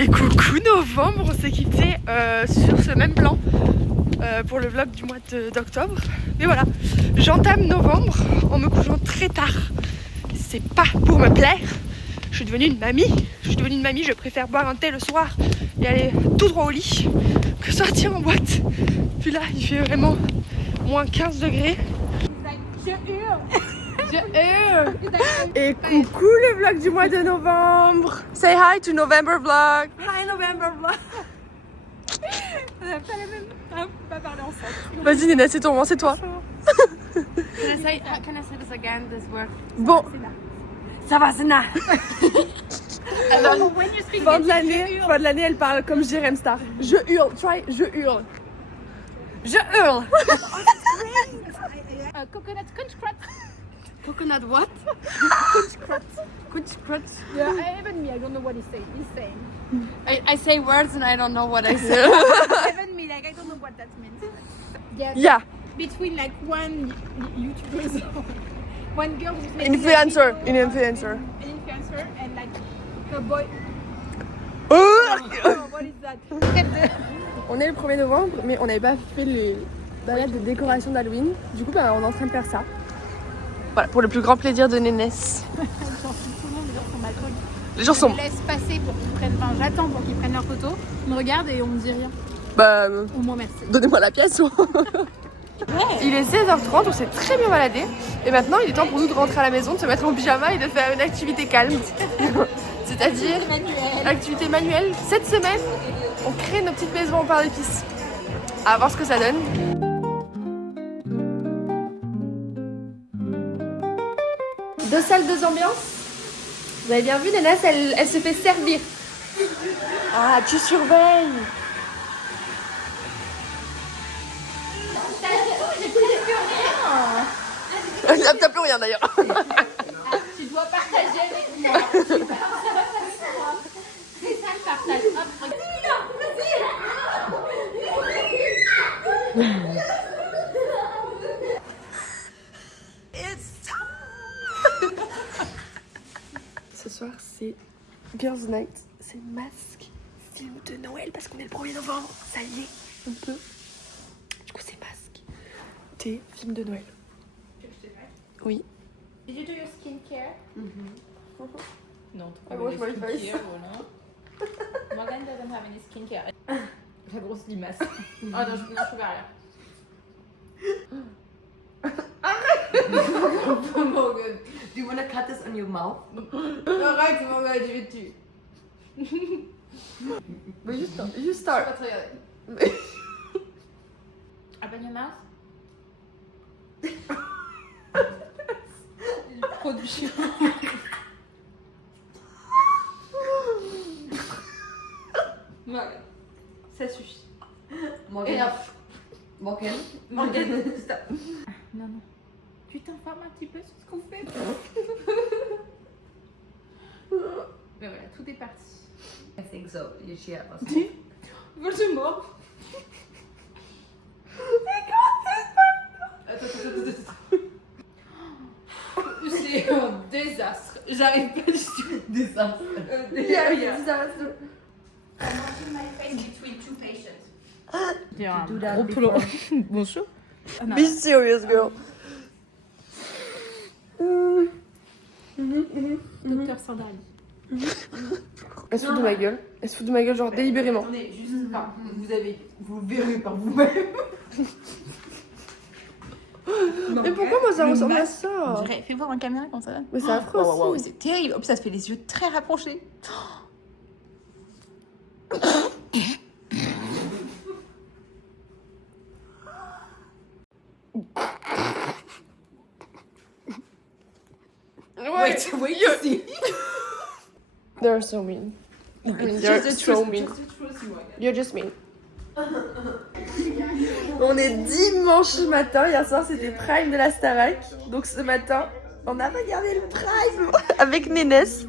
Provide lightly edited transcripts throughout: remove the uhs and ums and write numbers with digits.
Et coucou novembre, on s'est quitté sur ce même plan pour le vlog du mois d'octobre. Mais voilà, j'entame novembre en me couchant très tard. C'est pas pour me plaire. Je suis devenue une mamie. Je préfère boire un thé le soir et aller tout droit au lit que sortir en boîte. Puis là, il fait vraiment moins 15 degrés. Je hurle. Et coucou le vlog du mois de novembre. Say hi to November vlog. Hi November vlog. On n'a pas la même. On peut pas parler ensemble. Vas-y Néna, c'est ton moment, c'est toi. Can I say this again? This word. Bon. Savasana. Alors, fin de l'année, elle parle comme Jérém Star. Je hurle, try, je hurle. Je hurle. Coconut kunchkrat. Coconut what? Kunchkrat. Yeah, even me, I don't know what he's saying. I say words and I don't know what I say. Even me, like I don't know what that means. Yeah. Between like one YouTuber, one girl who's making Influencer. an influencer, and like a boy. Oh, what is that? On est le 1er novembre, mais on n'avait pas fait les balades de décoration d'Halloween. Du coup, bah, on est en train de faire ça. Voilà, pour le plus grand plaisir de Nénès. Les gens sont... Je laisse passer pour qu'ils prennent. Enfin, j'attends pour qu'ils prennent leurs photos. On me regarde et on me dit rien. Bah, Au moins merci. donnez-moi la pièce. Il est 16h30, on s'est très bien baladé. Et maintenant, il est temps pour nous de rentrer à la maison, de se mettre en pyjama et de faire une activité calme. C'est-à-dire activité manuelle. Cette semaine, on crée nos petites maisons en pain d'épices. À voir ce que ça donne. Deux salles, deux ambiances. Vous avez bien vu, Nénès, elle se fait servir. Ah, tu surveilles. T'as plus rien d'ailleurs. Tu dois partager avec moi. Tu partages avec moi. C'est ça le partage. Hop, Ce soir, c'est Girls Night. C'est masque, film de Noël parce qu'on est le 1er novembre. Ça y est, un peu. Du coup, c'est masque. Thé, film de Noël. Oui. Did you do your skincare? Non, Ah, moi, je m'en skincare, voilà. Morgane doesn't have any skincare. La grosse limace. Oh non, je peux rien. Morgan, do you want to cut this on your mouth? Arrête, Morgane, je vais te tuer. Mais juste Je start. vais pas te regarder. Open your mouth. Trop de chien. Morgane, ça suffit. Morgan. Enough. Morgan. Morgane, stop. Non, non. Tu t'informes un petit peu sur ce qu'on fait. Mais voilà, tout est parti. I think so. You share us. Voldemort. Attends. C'est un désastre. J'arrive pas du tout. Désastre. Disaster. I'm watching my face between two patients. Do that before. Bonjour. Be serious, girl. Docteur Sandali. Elle se fout de ma gueule. Elle se fout de ma gueule, genre délibérément. Attendez, juste, enfin, vous verrez par vous-même. Mais pourquoi moi ça ressemble à ça? Fais voir en caméra comme ça. Mais c'est affreux Wow, aussi. c'est terrible. En plus, ça te fait les yeux très rapprochés. Wait, you see. They're so mean. They're so mean. You're just mean. On est dimanche matin. Hier soir, c'était Prime de la Starac. Donc ce matin, on a regardé le Prime avec Nénès.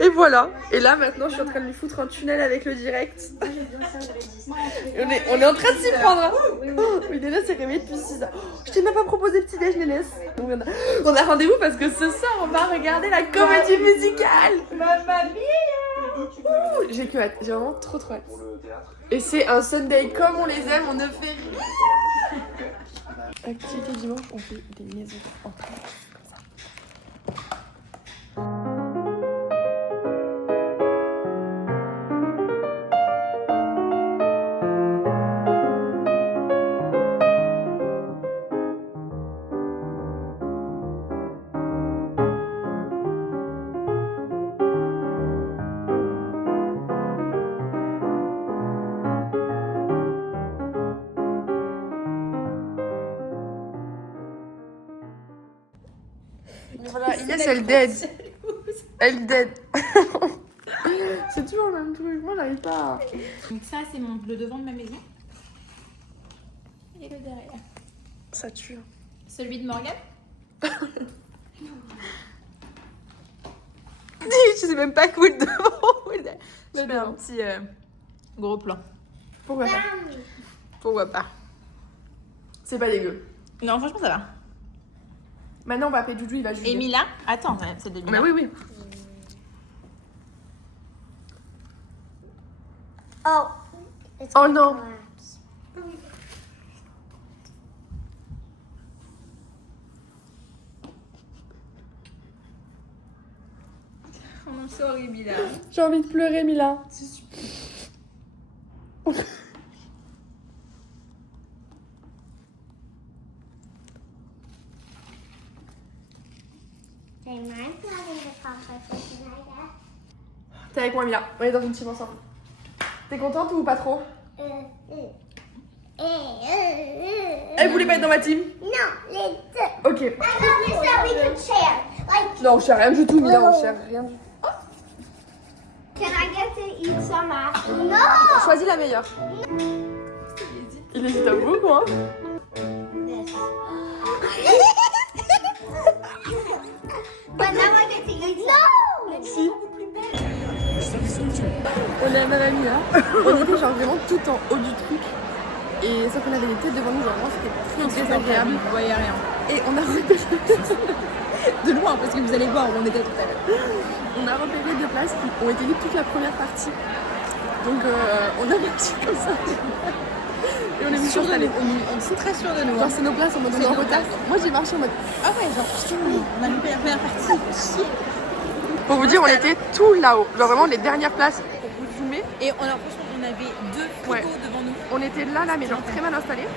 Et voilà. Et là, maintenant, je suis en train de lui foutre un tunnel avec le direct. On est en train de s'y prendre. Hein. Oh, oui, Nénès s'est réveillée depuis 6 heures. Oh, je t'ai même pas proposé petit déj, Nénès. Donc, on a rendez-vous parce que ce soir, on va regarder la comédie musicale. Mamma mia! J'ai que hâte, j'ai vraiment trop hâte. Et c'est un Sunday comme on les aime, on ne fait rien. Activité dimanche, on fait des maisons en train comme ça. Voilà, Inès elle dead. Elle dead. C'est toujours le même truc, moi j'arrive pas. Donc ça c'est le devant de ma maison. Et le derrière. Ça tue. Celui de Morgane. Je sais même pas où devant. Je fais un petit gros plan. Pourquoi pas? Pourquoi pas? C'est pas dégueu. Non franchement ça va. Maintenant on va appeler Doudou, il va juger. Et Mila. Attends, c'est de Mila. Mais oui, oui. Oh. Oh non. Oh non, sorry Mila. J'ai envie de pleurer, Mila. C'est super. T'es avec moi, Mila. On est dans une team ensemble. T'es contente ou pas trop? Elle voulait pas être dans ma team? No, les deux. Ok. I thought you said we could share. Like, Non, on cherche rien du tout, Mila, on cherche rien du tout. can I get to eat some after? No. Choisis la meilleure. Il hésite à beaucoup, hein? This. But now I get to eat. No. Si. On est à Mamma Mia. On était genre vraiment tout en haut du truc. Et sauf qu'on avait les têtes devant nous, genre vraiment c'était très désagréable. Vous voyez rien. Et on a repéré De loin parce que vous allez voir où on était tout à l'heure. on a repéré deux places qui ont été libres toute la première partie. Donc on a marché comme ça. Et on est venu s'installer. On est très sûrs de nous. Genre c'est nos places en mode on est en retard. Moi j'ai marché en mode. Ah ouais, genre putain, on a loupé la première partie. Chier. Pour vous dire, on était tout là-haut. Genre vraiment les dernières places pour vous zoomer. Et on a l'impression qu'on avait deux frigos Ouais. devant nous. On était là, mais genre très mal installés.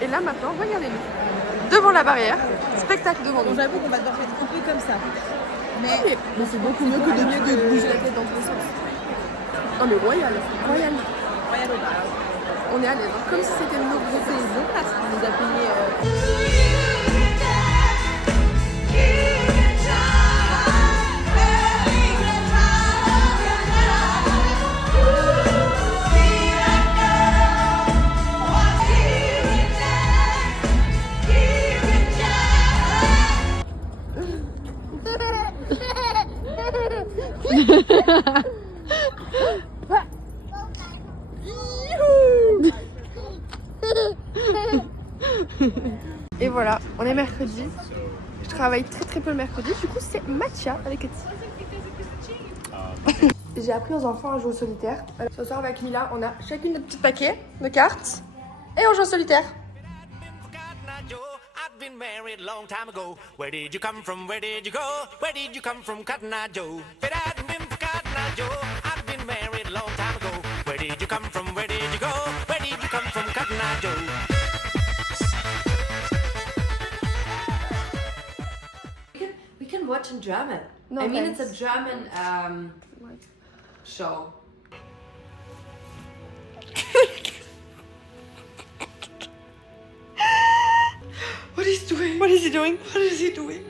Et là maintenant, regardez-nous. Devant la barrière, spectacle devant Bon, nous. j'avoue qu'on va devoir faire un peu comme ça. Mais c'est beaucoup mieux que de bouger la tête dans tous les sens. Non mais royal, royal. Royal au bar. On est à l'aise, comme si c'était nos gros C'est les deux places qu'on nous a payé. Et voilà, on est mercredi. Je travaille très peu le mercredi. Du coup, c'est Mathia avec Cathy. J'ai appris aux enfants à jouer au solitaire. Alors, ce soir, avec Mila, on a chacune notre petit paquet de cartes. Et on joue au solitaire. I've been married long time ago. Where did you come from? Where did you go? Where did you come from, Cotton Eye Joe? Cotton Eye Joe. I've been married long time ago. Where did you come from? Where did you go? Where did you come from, Cotton Eye Joe? We can watch in German. No, I mean, thanks. it's a German show. What is he doing? What is he doing? What is he doing?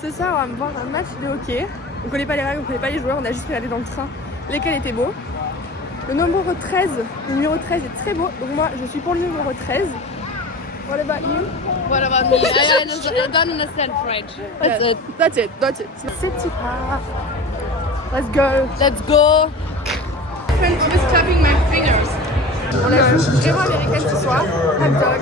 Ce soir, on va me voir un match de hockey. On connaît pas les règles, on connaît pas les joueurs, on a juste regardé dans le train lesquels étaient beaux. Le numéro 13 est très beau. Donc moi, je suis pour le numéro 13. What about you? What about me? I don't understand French. That's it. That's it. C'est Tipa. Let's go. Let's go. friend always tapping my fingers. On la joue vraiment américaine ce soir. Hot dog.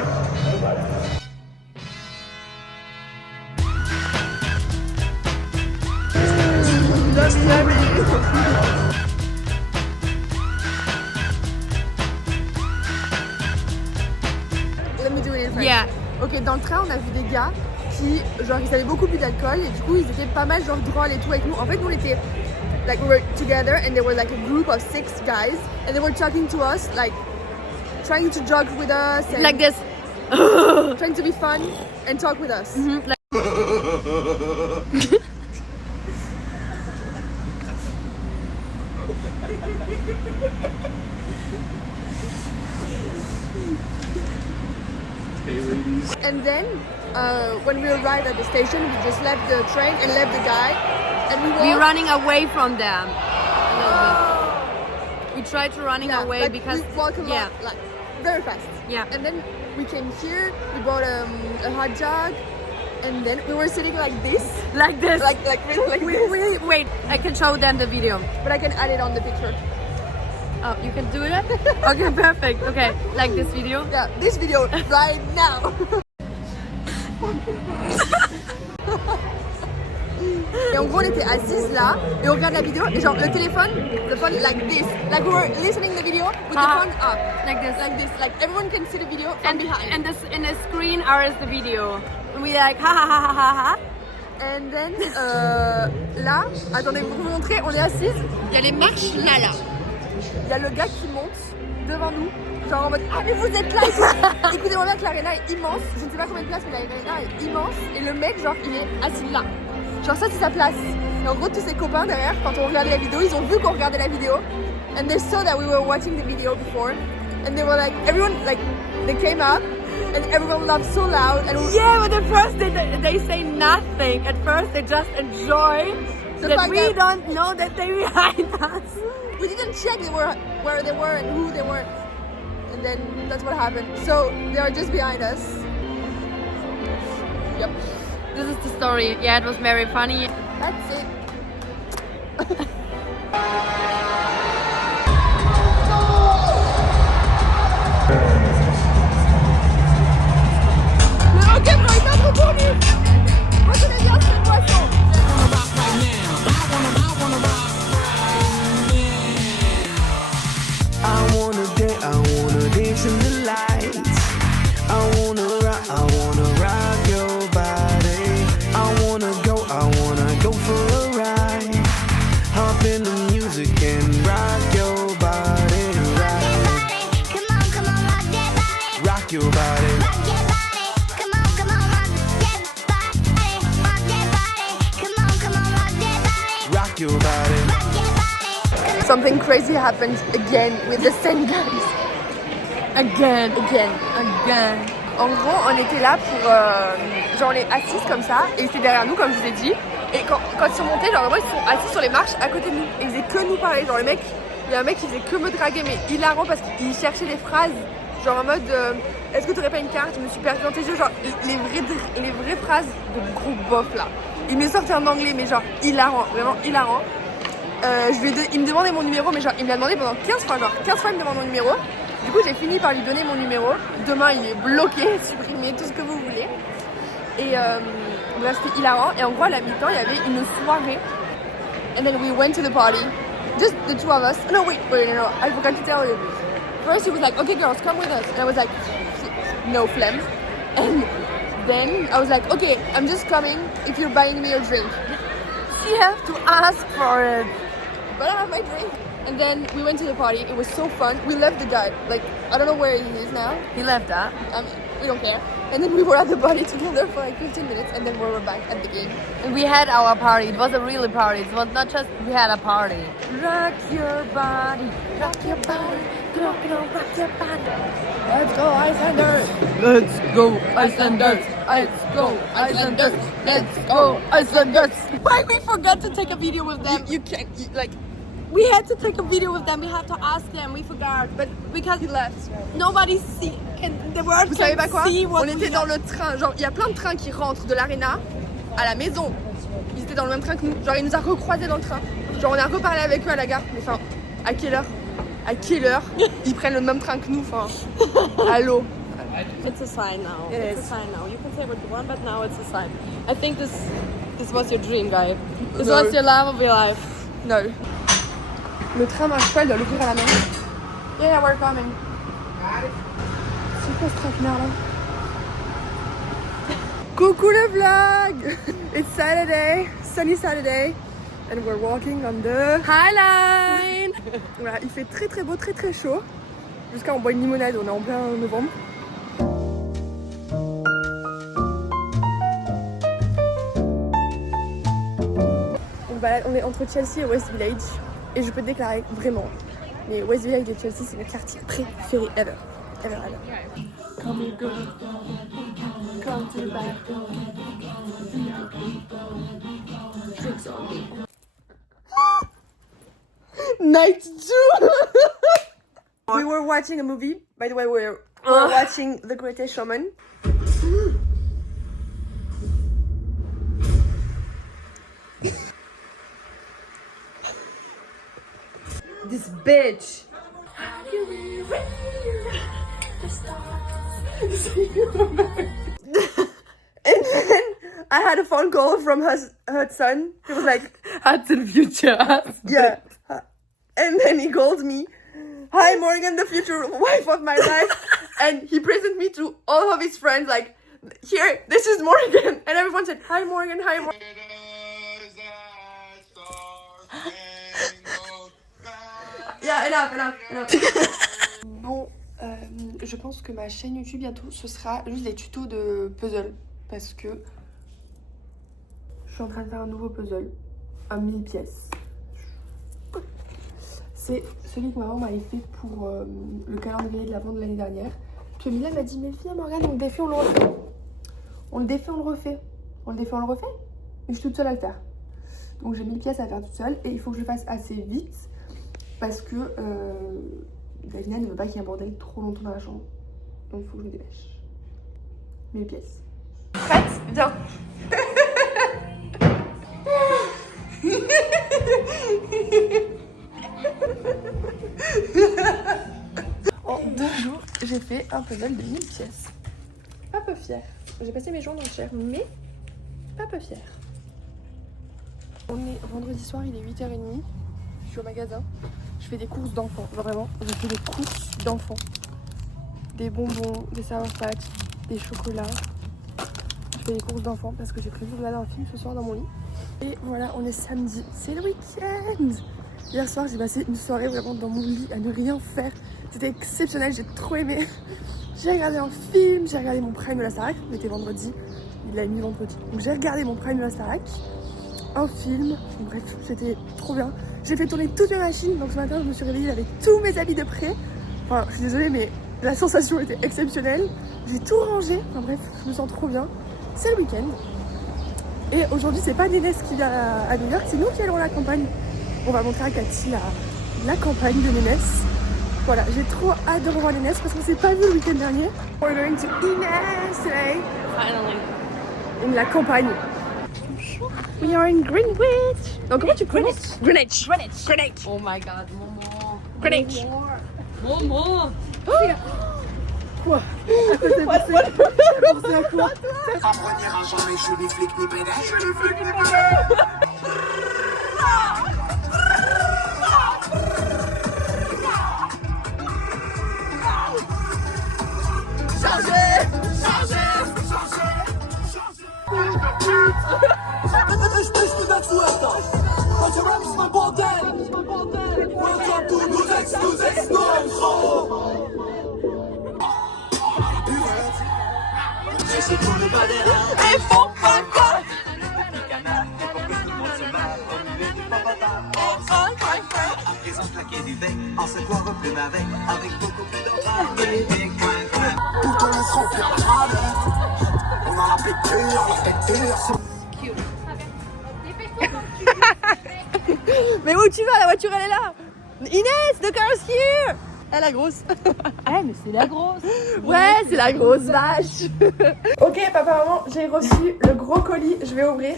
Let me do it in French. Yeah. Ok, dans le train, on a vu des gars qui, genre, ils avaient beaucoup bu d'alcool et du coup, ils étaient pas mal, genre, drôles et tout avec nous. En fait, nous, on était, like, we were together and they were like a group of 6 guys and they were talking to us, like, trying to joke with us and Like this. trying to be fun and talk with us. And then, when we arrived at the station, we just left the train and left the guy, and we walked. We're running away from them. We tried to running away like, because we walk along, like very fast. Yeah. And then we came here. We bought a hot dog, and then we were sitting like this, like this. like really like this. Wait, I can show them the video. But I can add it on the picture. Oh, you can do it? Okay, perfect. Okay, like this video. Yeah, this video right now. Et en gros, on était assises là et on regarde la vidéo et genre le téléphone like this, like we were listening the video with the phone up, Like this. like everyone can see the video from behind. And this in the screen is the video. And we like ha ha ha ha ha ha. And then là, attendez pour vous montrer, on est assises, il y a les marches là. Il y a le gars qui monte devant nous, genre en mode ah mais vous êtes là. Écoutez-moi bien que l'aréna est immense, je ne sais pas combien de places mais l'aréna est immense et le mec genre il est assis là. Genre ça c'est sa place. Et en gros tous ses copains derrière quand on regardait la vidéo, ils ont vu qu'on regardait la vidéo and they saw that we were watching the video before and they were like everyone like they came up and everyone laughed so loud and Yeah, but at first they say nothing. At first they just enjoy The that fact we that- don't know that they're behind us. we didn't check where they were and who they were. And then that's what happened. So they are just behind us. Yep. This is the story. Yeah, it was very funny. That's it. Le hockey pour les pas trop connu. Retenez bien cette boisson. I wanna dance in the lights. I wanna rock your body. I wanna go for a ride. Hop in the music and rock your body, Come on, come on, rock that body. rock your body. Rock that body. Come on, come on, rock that body. Rock that body. Come on, come on, rock that body. Rock your body. Rock that body. Something crazy happened again with the same guys. Again. En gros, on était là pour... genre, on est assises comme ça, et c'était derrière nous, comme je vous ai dit. Et quand ils sont montés, genre, vraiment, ils sont assis sur les marches à côté de nous. Et ils faisaient que nous parler. Genre, le mec, il y a un mec qui faisait que me draguer, mais hilarant parce qu'il cherchait des phrases. Genre, en mode, est-ce que tu aurais pas une carte? Je me suis perdue dans tes yeux. Genre, les vraies phrases de gros bof là. Il me sortait en anglais, mais genre, hilarant, vraiment hilarant. Il me demandait mon numéro, mais genre, il me l'a demandé pendant 15 fois. Genre, 15 fois, il me demande mon numéro. Du coup, j'ai fini par lui donner mon numéro. Demain, il est bloqué, supprimé, tout ce que vous voulez. Et bref, c'était hilarant. Et en gros, à la mi-temps, il y avait une soirée. And then we went to the party. Just the two of us. No, wait, no. I forgot to tell you. First, he was like, okay, girls, come with us. And I was like, no phlegm. And then I was like, okay, I'm just coming if you're buying me a drink. You have to ask for it. But I have my drink. And then we went to the party. It was so fun. We left the guy. Like, I don't know where he is now. He left that. We don't care. And then we were at the party together for like 15 minutes. And then we were back at the game. And we had our party. It was a real party. It was not just we had a party. Rock your body. Rock your body. Come on, rock your body. Let's go, Icelanders! Let's go, Icelanders. Let's go, Icelanders. Let's go, Icelanders. Why we forgot to take a video with them? You can't, like, We had to take a video with them. We had to ask them. We forgot, but because he left. nobody see, and the world Vous savez pas can't quoi? see what On était dans le train. Genre, il y a plein de trains qui rentrent de l'aréna à la maison. Ils étaient dans le même train que nous. Genre, il nous a recroisés dans le train. Genre, on a reparlé avec eux à la gare. Mais enfin, à quelle heure? à quelle heure ils prennent le même train que nous, enfin, allô. It's a sign now. It It's is. a sign now. You can say what you want, but now it's a sign. I think this was your dream, guy. This No. was your love of your life. No. Le train marche pas, elle doit l'ouvrir à la main. Yeah, we're coming. C'est quoi ce traquenard là? Coucou le vlog! It's Saturday, sunny Saturday, and we're walking on the High Line! Voilà, il fait très très beau, très très chaud. Jusqu'à on boit une limonade, on est en plein novembre. On est entre Chelsea et West Village et je peux te déclarer vraiment, mais West Village et Chelsea c'est mon quartier préféré ever. Come here, girl. Come to the back. Drinks on me. Night 2. We were watching a movie. By the way, we were watching The Greatest Showman. This bitch. And then I had a phone call from her son. He was like, That's the future. yeah. And then he called me. Hi, Morgan, the future wife of my life. And he presented me to all of his friends, like, here, this is Morgan. And everyone said, hi, Morgan, hi, Morgan. Yeah, enough. Bon, je pense que ma chaîne YouTube bientôt, ce sera juste des tutos de puzzle. Parce que je suis en train de faire un nouveau puzzle. Un 1000 pièces. C'est celui que ma maman m'avait fait pour le calendrier de l'avant de l'année dernière. Puis Mila m'a dit, mais viens Morgane, on le défait, on le refait. On le défait, on le refait. On le défait, on le refait. Et je suis toute seule à le faire. Donc j'ai 1000 pièces à faire toute seule. Et il faut que je le fasse assez vite. Parce que Davina ne veut pas qu'il y ait un bordel trop longtemps dans la chambre. Donc il faut que je me dépêche. 1000 pièces. Prête? Viens. En 2 jours, j'ai fait un puzzle de 1000 pièces. Pas peu fière. J'ai passé mes journées entières, mais pas peu fière. On est vendredi soir, il est 8h30. Je suis au magasin. Je fais des courses d'enfants, vraiment. Je fais des courses d'enfants. Des bonbons, des Sour Patch, des chocolats. Je fais des courses d'enfants parce que j'ai prévu de regarder un film ce soir dans mon lit. Et voilà, on est samedi, c'est le week-end. Hier soir, j'ai passé une soirée vraiment dans mon lit à ne rien faire. C'était exceptionnel, j'ai trop aimé. J'ai regardé un film, j'ai regardé mon Prime de la Starac. On était vendredi, il l'a mis vendredi. Donc j'ai regardé mon Prime de la Starac, un film, bref, c'était trop bien. J'ai fait tourner toutes mes machines, donc ce matin je me suis réveillée avec tous mes habits de prêt. Enfin, je suis désolée, mais la sensation était exceptionnelle. J'ai tout rangé, enfin bref, je me sens trop bien. C'est le week-end. Et aujourd'hui, c'est pas Nénès qui vient à New York, c'est nous qui allons à la campagne. On va montrer à Cathy la campagne de Nénès. Voilà, j'ai trop hâte de revoir Nénès parce qu'on s'est pas vu le week-end dernier. We're going to Inès today. Finally. In la campagne. We are in Greenwich. Donc comment tu prononces? Greenwich. Oh my god, Momo. Greenwich. Momo. Quoi? En premier agent, mais je suis ni flic ni pédé. En ce quoi replume avec beaucoup plus d'entrain. Tout on laisse remplir la travers. On a la péture, la tête dure. Mais où tu vas? La voiture elle est là. Inès, the car is here. Elle la grosse. Ah, mais c'est la grosse. Ouais, c'est la grosse vache. Ok, papa, maman, j'ai reçu le gros colis. Je vais ouvrir.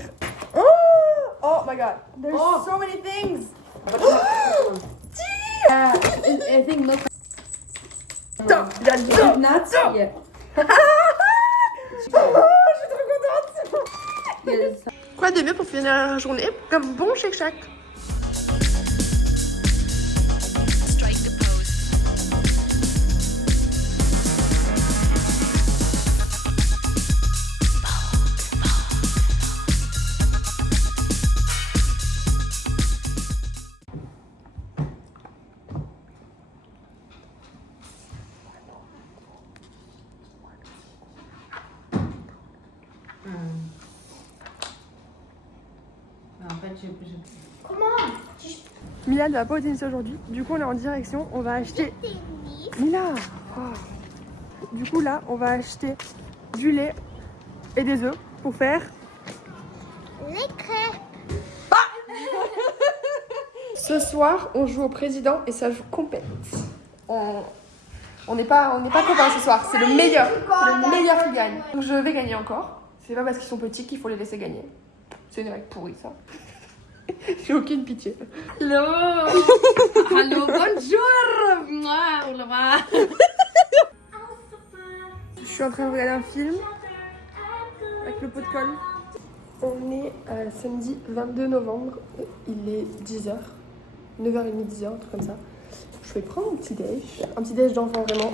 Oh my god, there's so many things. I think no. Attends, j'adore. Not yeah. Yes. Quoi de mieux pour finir la journée comme bon Shake Shack. En fait, j'ai Mila ne va pas au tennis aujourd'hui, du coup on est en direction, on va acheter... Mila oh. Du coup là, on va acheter du lait et des œufs pour faire... Les crêpes. Ce soir, on joue au président et ça joue compète. On n'est pas copains ce soir, c'est le meilleur qui gagne. Donc je vais gagner encore. C'est pas parce qu'ils sont petits qu'il faut les laisser gagner. C'est une règle pourrie ça. J'ai aucune pitié. Hello. Hello, bonjour. Mouah, oh là là. Je suis en train de regarder un film avec le pot de colle. On est samedi 22 novembre, il est 10h, 9h30, 10h, un truc comme ça. Je vais prendre un petit déj d'enfant vraiment,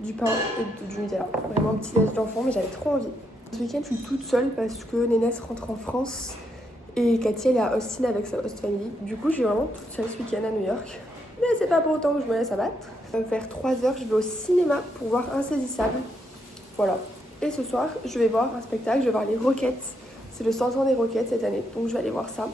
du pain et du Nutella. Vraiment un petit déj d'enfant, mais j'avais trop envie. Ce week-end, je suis toute seule parce que Nénès rentre en France et Cathy, elle est à Austin avec sa host family. Du coup, je suis vraiment toute seule ce week-end à New York. Mais c'est pas pour autant que je me laisse abattre. Vers 3h, je vais au cinéma pour voir Insaisissable. Voilà. Et ce soir, je vais voir un spectacle, je vais voir les Rockets. C'est le 100 ans des Rockets cette année, donc je vais aller voir ça.